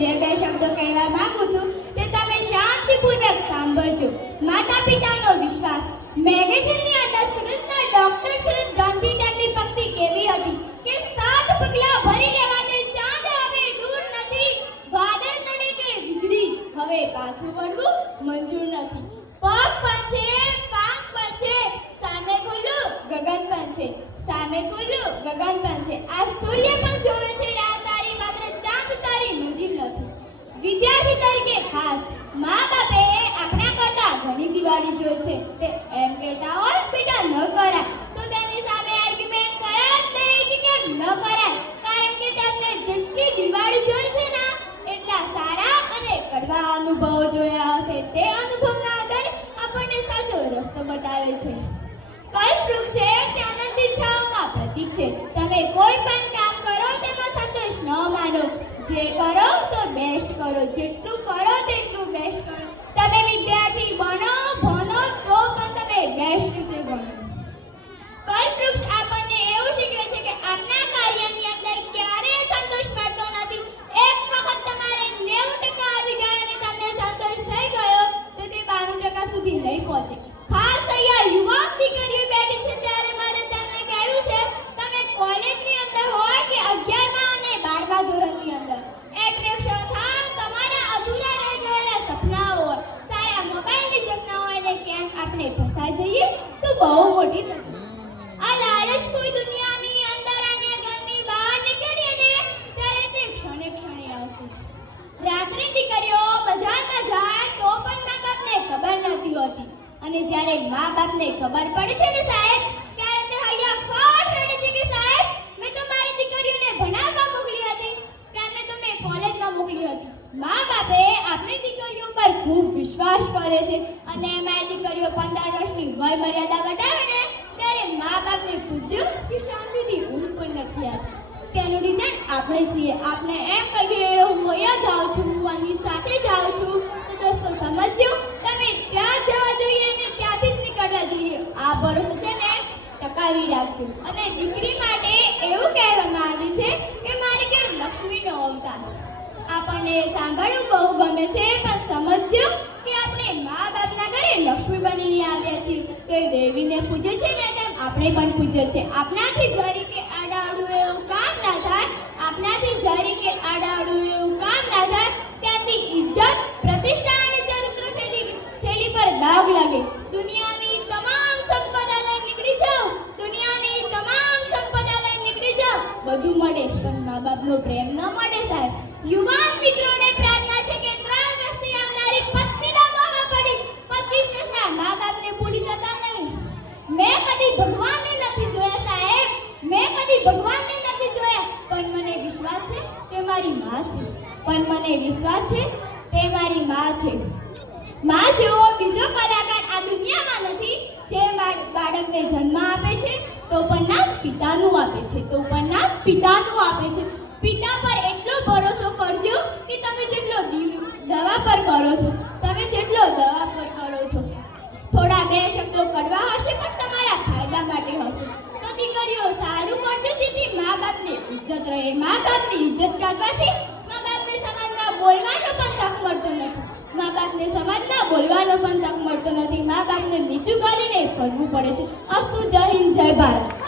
જે બે શબ્દો કહેવા માંગુ છું તે તમે શાંતિપૂર્વક સાંભળજો. માતા પિતાનો વિશ્વાસ. મેગેઝિનની અંદર સુરતના ડોક્ટર સુરત ગાંધી તેમની પંક્તિ કેવી હતી કે 7 પગલા ભરી લેવા દે ચાંદ હવે દૂર નથી, વાદળ નડે કે વીજળી હવે પાછું વળવું મંજૂર નથી. પગ પણ છે, પાંખ પણ છે, સામે ખુલ્લું ગગન પણ છે, સામે ખુલ્લું ગગન પણ છે. આ સૂર્ય પણ જોવે છે રાહ તારી, માત્ર ચાંદ તારી મંજિલ નથી. વિદ્યાર્થી તરીકે ખાસ મા બાપે આપણા કરતા ઘણી દિવાળી જોઈ છે. તે એમ કહેતા હોય બેટા ન કરાય તો તેની સામે આર્ગ્યુમેન્ટ કરાય જ નહીં કે કેમ ન કરાય, કારણ કે તેમને જેટલી દિવાળી જોઈ છે ને એટલા સારા અને કડવા અનુભવો જોયા હશે. તે અનુભવના આધારે આપણને સાચો રસ્તો બતાવે છે. કલ્પવૃક્ષ છે તે અનંત ઈચ્છાઓમાં પ્રતીક છે. તમે કોઈ પણ કામ કરો તેમાં સંતોષ ન માનો. જે કરો તો બેસ્ટ કરો, જેટલું કરો તેટલું બેસ્ટ કરો. તમે વિદ્યાર્થી બનો ભણો તો પણ તમે બેસ્ટ રીતે ભણો. કલ્પવૃક્ષ આપણને એવું શીખવે છે કે આપના કાર્યની અંદર ક્યારેય સંતોષ મળતો નથી. એક વખત તમારે 90% આવી ગયા અને તમને સંતોષ થઈ ગયો તો તે 92% સુધી નહીં પહોંચે. ખાસ અહીંયા યુવાન દીકરીઓ બેઠી છે ત્યારે મારે તેમને કહેવું છે, તમે કોલેજની અંદર હોય કે 11મા અને 12મા ધોરણની અંદર એટ્રેક્શન થાય, તમારા અધૂરા રહી ગયેલા સપનાઓ હોય, સારા મોબાઈલની જગ્યા હોય ને ક્યાંક આપણે ફસાઈ જઈએ તો બહુ મોટી તકલીફ. આ લાલચ કોઈ દુનિયાની અંદર અને ઘરની બહાર નીકળીએ ને ત્યારે તે ક્ષણે ક્ષણે આવશે. રાત્રે દીકરીઓ બજારમાં જાય તો પણ મા બાપને ખબર નથી હોતી, અને જ્યારે મા બાપને ખબર પડે છે ને સાહેબ, ત્યારે તે હૈયા ફાટ રડે છે કે સાહેબ મેં તો મારી દીકરીઓને ભણાવવા મોકલી હતી, તેમને તો મેં કોલેજમાં મોકલી હતી. મા બાપે આપણી દીકરીઓ પર ખૂબ વિશ્વાસ કરે છે અને એમાં દીકરીઓ 15 વર્ષની વય મર્યાદા વટાવે ને ત્યારે મા બાપને પૂછ્યું કે શાંતિથી ઊંઘ પણ નથી આવતી. તેનું રીઝન આપણે છીએ. આપણે એમ કહીએ હું અહીંયા જાઉં છું, આની સાથે જાઉં છું, તો દોસ્તો સમજજો તમે ત્યાં જવા જોઈએ અને ત્યાંથી જ નીકળવા જોઈએ. આ ભરોસો છે ને ટકાવી રાખજો. અને દીકરી માટે એવું કહેવામાં આવ્યું છે કે મારી ઘેર લક્ષ્મીનો અવતાર. આપણને સાંભળવું બહુ ગમે છે, પણ સમજજો કે આપણે મા બાપના ઘરે લક્ષ્મી બનીને આવ્યા છીએ. તો એ દેવીને પૂજે છે ને તેમ આપણે પણ પૂજે છે. આપણાથી જરી કે આડાવડું એવું કામ ના થાય, આપણાથી જરી કે આડાવડું એવું કામ ના થાય, ત્યાંથી ઇજ્જત પ્રતિષ્ઠા અને ચરિત્ર થેલી પર દાગ લાગે. દુનિયાની તમામ સંપદા લઈને નીકળી જાઓ, દુનિયાની તમામ સંપદા લઈને નીકળી જાઓ, બધું મળે પણ મા બાપનો પ્રેમ ન મળે સાહેબ. યુવાન મિત્રોને પ્રાર્થના છે કે 3 વર્ષથી આવનારી પત્નીના મોહમાં પડી 25 વર્ષના મા બાપને ભૂલી જતા નહીં. મેં કદી ભગવાનને નથી જોયા સાહેબ, મેં કદી ભગવાનને નથી જોયા, પણ મને વિશ્વાસ છે કે મારી માં છે, પણ મને વિશ્વાસ છે તે મારી માં છે. માં જેવો બીજો કલાકાર આ દુનિયામાં નથી જે બાળકને જન્મ આપે છે તો પણ નામ પિતાનું આપે છે, તો પણ નામ પિતાનું આપે છે. પિતા પર એટલો ભરોસો કરજો કે તમે જેટલો દવા પર કરો છો, તમે જેટલો દવા પર કરો છો. થોડા 2 શબ્દો કડવા હશે પણ તમારા ફાયદા માટે હશે. તો દીકરીઓ સારું કરજો જેથી મા બાપને ઇજ્જત રહે. મા બાપની ઇજ્જત કરવાથી મા બાપને સમાજમાં બોલવાનો પણ તક મળતો નથી. મા બાપને સમાજમાં બોલવાનો પણ તક મળતો નથી. મા બાપને નીચું ગાલીને ફરવું પડે છે. અસ્તુ જય હિન્દ જય ભારત.